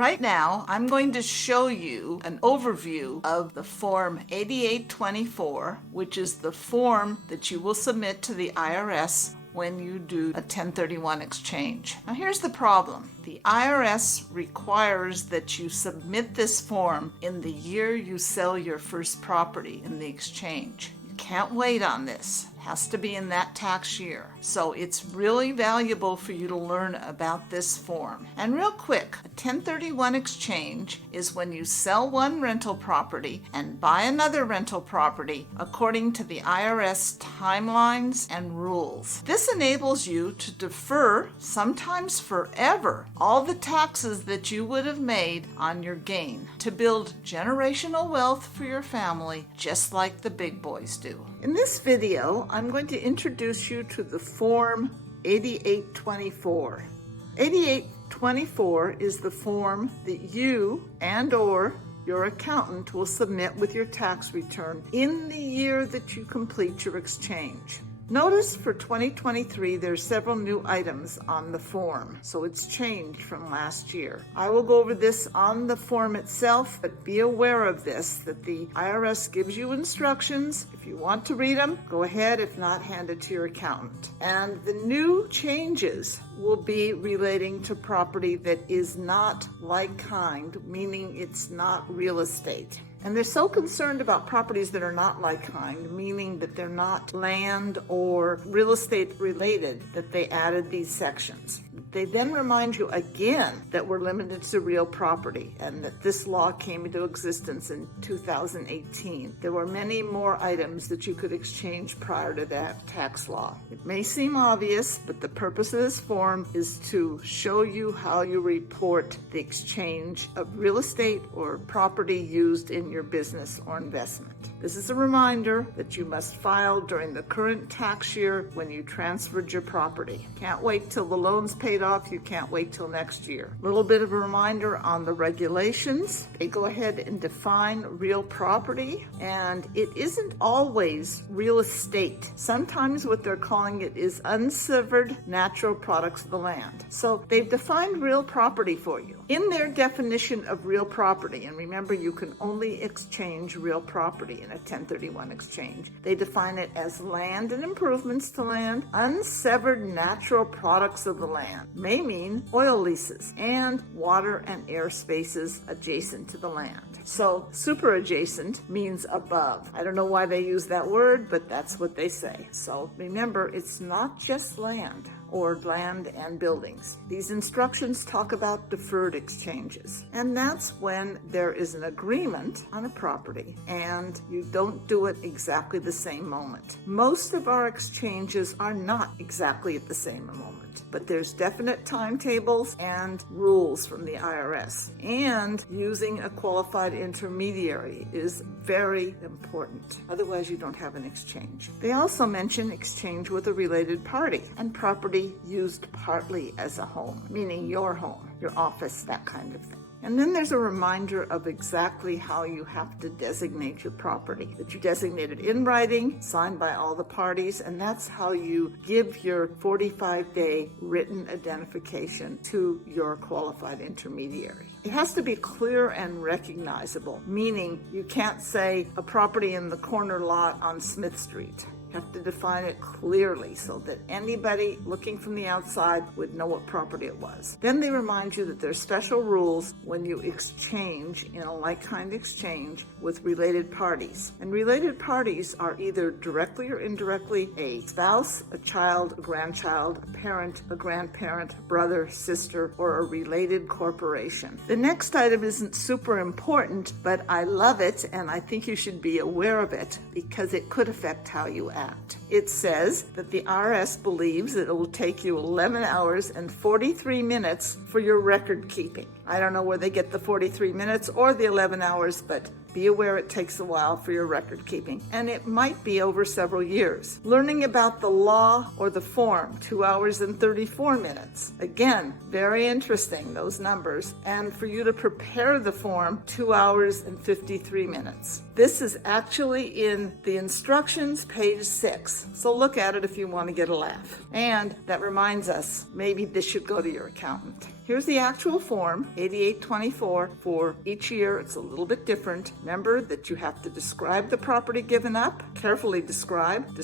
Right now, I'm going to show you an overview of the Form 8824, which is the form that you will submit to the IRS when you do a 1031 exchange. Now here's the problem. The IRS requires that you submit this form in the year you sell your first property in the exchange. You can't wait on this. It has to be in that tax year. So it's really valuable for you to learn about this form. And real quick, a 1031 exchange is when you sell one rental property and buy another rental property according to the IRS timelines and rules. This enables you to defer, sometimes forever, all the taxes that you would have made on your gain to build generational wealth for your family, just like the big boys do. In this video, I'm going to introduce you to the Form 8824. 8824 is the form that you and/or your accountant will submit with your tax return in the year that you complete your exchange. Notice for 2023, there's several new items on the form, so it's changed from last year. I will go over this on the form itself, but be aware of this, that the IRS gives you instructions. If you want to read them, go ahead. If not, hand it to your accountant. And the new changes will be relating to property that is not like kind, meaning it's not real estate. And they're so concerned about properties that are not like kind, meaning that they're not land or real estate related, that they added these sections. They then remind you again that we're limited to real property and that this law came into existence in 2018. There were many more items that you could exchange prior to that tax law. It may seem obvious, but the purpose of this form is to show you how you report the exchange of real estate or property used in your business or investment. This is a reminder that you must file during the current tax year when you transferred your property. Can't wait till the loan's paid off. You can't wait till next year. A little bit of a reminder on the regulations. They go ahead and define real property, and it isn't always real estate. Sometimes what they're calling it is unsevered natural products of the land. So they've defined real property for you. In their definition of real property, and remember you can only exchange real property in a 1031 exchange, they define it as land and improvements to land, unsevered natural products of the land, may mean oil leases, and water and air spaces adjacent to the land. So super adjacent means above. I don't know why they use that word, but that's what they say. So remember, it's not just land or land and buildings. These instructions talk about deferred exchanges, and that's when there is an agreement on a property and you don't do it exactly the same moment. Most of our exchanges are not exactly at the same moment, but there's definite timetables and rules from the IRS, and using a qualified intermediary is very important. Otherwise, you don't have an exchange. They also mention exchange with a related party and property used partly as a home, meaning your home, your office, that kind of thing. And then there's a reminder of exactly how you have to designate your property, that you designate it in writing, signed by all the parties, and that's how you give your 45-day written identification to your qualified intermediary. It has to be clear and recognizable, meaning you can't say a property in the corner lot on Smith Street. You have to define it clearly so that anybody looking from the outside would know what property it was. Then they remind you that there's special rules when you exchange in a like-kind exchange with related parties. And related parties are either directly or indirectly a spouse, a child, a grandchild, a parent, a grandparent, brother, sister, or a related corporation. The next item isn't super important, but I love it and I think you should be aware of it because it could affect how you act. It says that the IRS believes that it will take you 11 hours and 43 minutes for your record keeping. I don't know where they get the 43 minutes or the 11 hours, but be aware it takes a while for your record keeping, and it might be over several years. Learning about the law or the form, 2 hours and 34 minutes. Again, very interesting, those numbers. And for you to prepare the form, 2 hours and 53 minutes. This is actually in the instructions, page 6. So look at it if you want to get a laugh. And that reminds us, maybe this should go to your accountant. Here's the actual form, 8824, for each year. It's a little bit different. Remember that you have to describe the property given up, carefully describe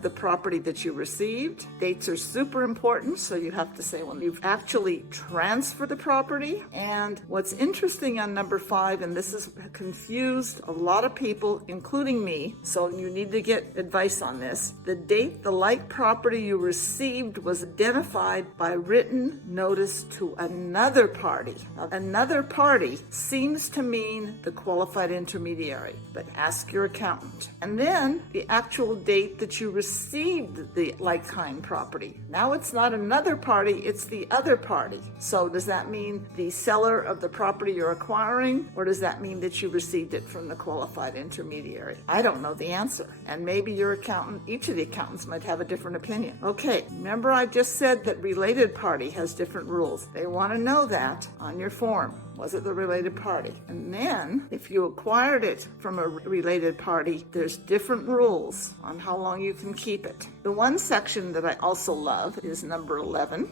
the property that you received. Dates are super important, so you have to say when you've actually transferred the property. And what's interesting on number 5, and this has confused a lot of people, including me, so you need to get advice on this. The date the like property you received was identified by written notice to another party. Now, another party seems to mean the qualified intermediary, but ask your accountant. And then the actual date that you received the like-kind property. Now it's not another party, it's the other party. So does that mean the seller of the property you're acquiring, or does that mean that you received it from the qualified intermediary? I don't know the answer. And maybe your accountant, each of the accountants might have a different opinion. Okay, remember I just said that related party has different rules. They want to know that on your form. Was it the related party? And then, if you acquired it from a related party, there's different rules on how long you can keep it. The one section that I also love is number 11.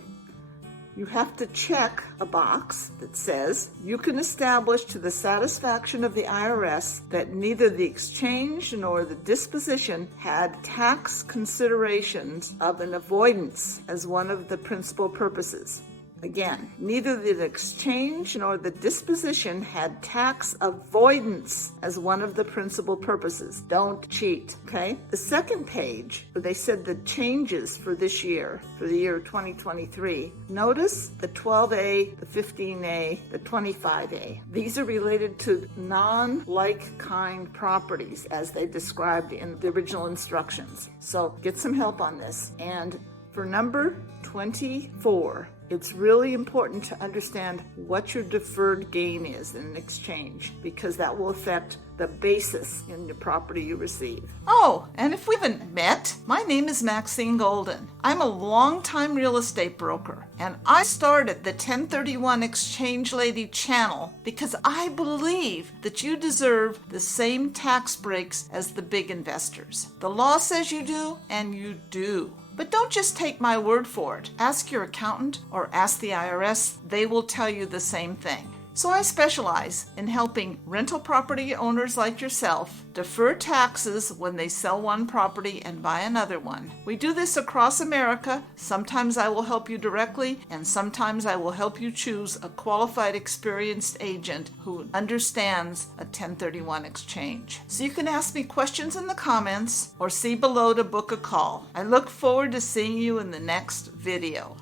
You have to check a box that says you can establish to the satisfaction of the IRS that neither the exchange nor the disposition had tax considerations of an avoidance as one of the principal purposes. Again, neither the exchange nor the disposition had tax avoidance as one of the principal purposes. Don't cheat, okay? The second page, where they said the changes for this year, for the year 2023, notice the 12A, the 15A, the 25A. These are related to non-like-kind properties as they described in the original instructions. So get some help on this. And for number 24, it's really important to understand what your deferred gain is in an exchange, because that will affect the basis in the property you receive. Oh, and if we haven't met, my name is Maxine Golden. I'm a longtime real estate broker, and I started the 1031 Exchange Lady channel because I believe that you deserve the same tax breaks as the big investors. The law says you do, and you do. But don't just take my word for it. Ask your accountant or ask the IRS. They will tell you the same thing. So I specialize in helping rental property owners like yourself defer taxes when they sell one property and buy another one. We do this across America. Sometimes I will help you directly, and sometimes I will help you choose a qualified, experienced agent who understands a 1031 exchange. So you can ask me questions in the comments or see below to book a call. I look forward to seeing you in the next video.